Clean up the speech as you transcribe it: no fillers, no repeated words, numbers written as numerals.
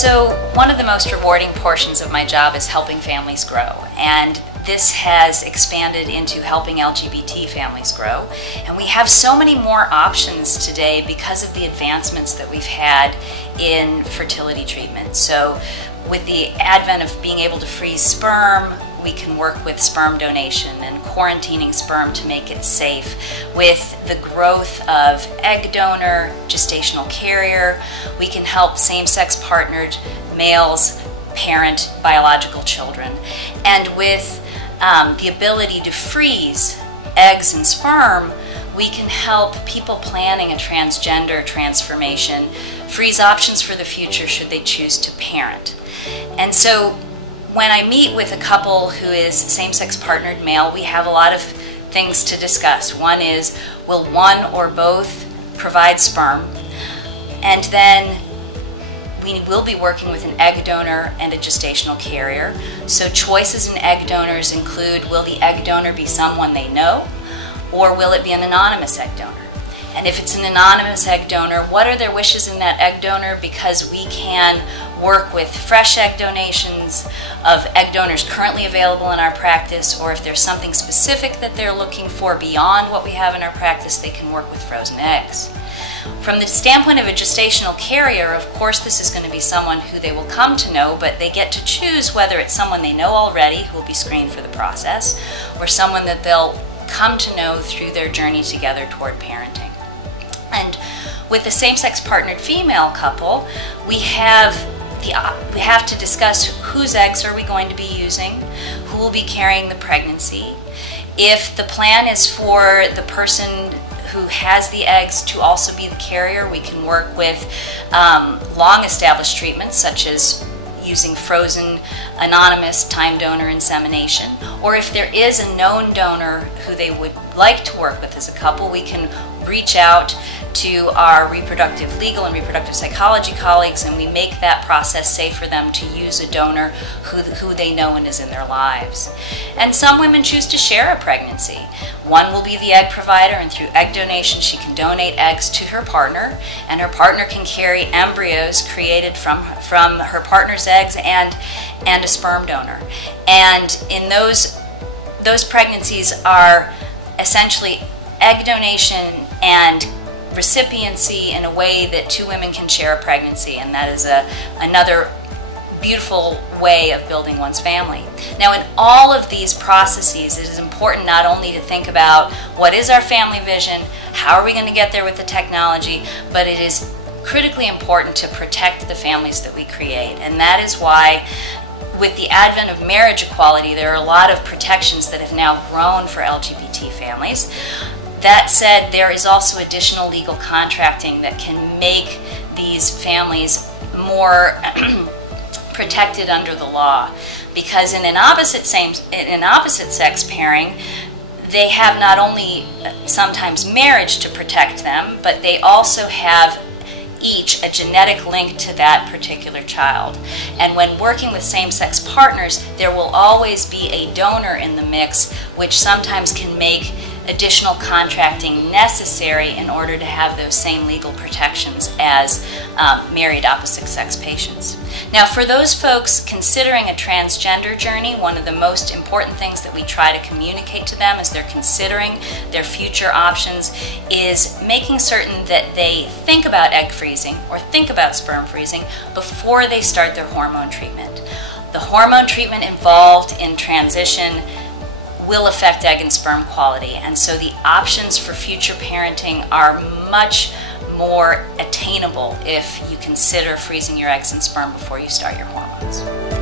So one of the most rewarding portions of my job is helping families grow, and this has expanded into helping LGBT families grow. And we have so many more options today because of the advancements that we've had in fertility treatment. So with the advent of being able to freeze sperm, we can work with sperm donation and quarantining sperm to make it safe. With the growth of egg donor, gestational carrier, we can help same-sex partnered males parent biological children. And with the ability to freeze eggs and sperm, we can help people planning a transgender transformation freeze options for the future should they choose to parent. And so when I meet with a couple who is same-sex partnered male, we have a lot of things to discuss. One is, will one or both provide sperm? And then we will be working with an egg donor and a gestational carrier. So choices in egg donors include, will the egg donor be someone they know, or will it be an anonymous egg donor? And if it's an anonymous egg donor, what are their wishes in that egg donor? Because we can work with fresh egg donations of egg donors currently available in our practice, or if there's something specific that they're looking for beyond what we have in our practice, they can work with frozen eggs. From the standpoint of a gestational carrier, of course this is going to be someone who they will come to know, but they get to choose whether it's someone they know already who will be screened for the process, or someone that they'll come to know through their journey together toward parenting. And with the same-sex partnered female couple, we have to discuss whose eggs are we going to be using, who will be carrying the pregnancy. If the plan is for the person who has the eggs to also be the carrier, we can work with long-established treatments such as using frozen, anonymous time donor insemination. Or if there is a known donor who they would like to work with as a couple, we can reach out to our reproductive legal and reproductive psychology colleagues, and we make that process safe for them to use a donor who they know and is in their lives. And some women choose to share a pregnancy. One will be the egg provider, and through egg donation she can donate eggs to her partner, and her partner can carry embryos created from her partner's eggs and a sperm donor. And in those pregnancies are essentially egg donation and recipiency in a way that two women can share a pregnancy, and that is another beautiful way of building one's family. Now, in all of these processes, it is important not only to think about what is our family vision, how are we going to get there with the technology, but it is critically important to protect the families that we create. And that is why with the advent of marriage equality, there are a lot of protections that have now grown for LGBT families. That said, there is also additional legal contracting that can make these families more protected under the law, because in an opposite sex pairing, they have not only sometimes marriage to protect them, but they also have each a genetic link to that particular child. And when working with same-sex partners, there will always be a donor in the mix, which sometimes can make additional contracting necessary in order to have those same legal protections as married opposite-sex patients. Now, for those folks considering a transgender journey, one of the most important things that we try to communicate to them as they're considering their future options is making certain that they think about egg freezing or think about sperm freezing before they start their hormone treatment. The hormone treatment involved in transition will affect egg and sperm quality, and so the options for future parenting are much more attainable if you consider freezing your eggs and sperm before you start your hormones.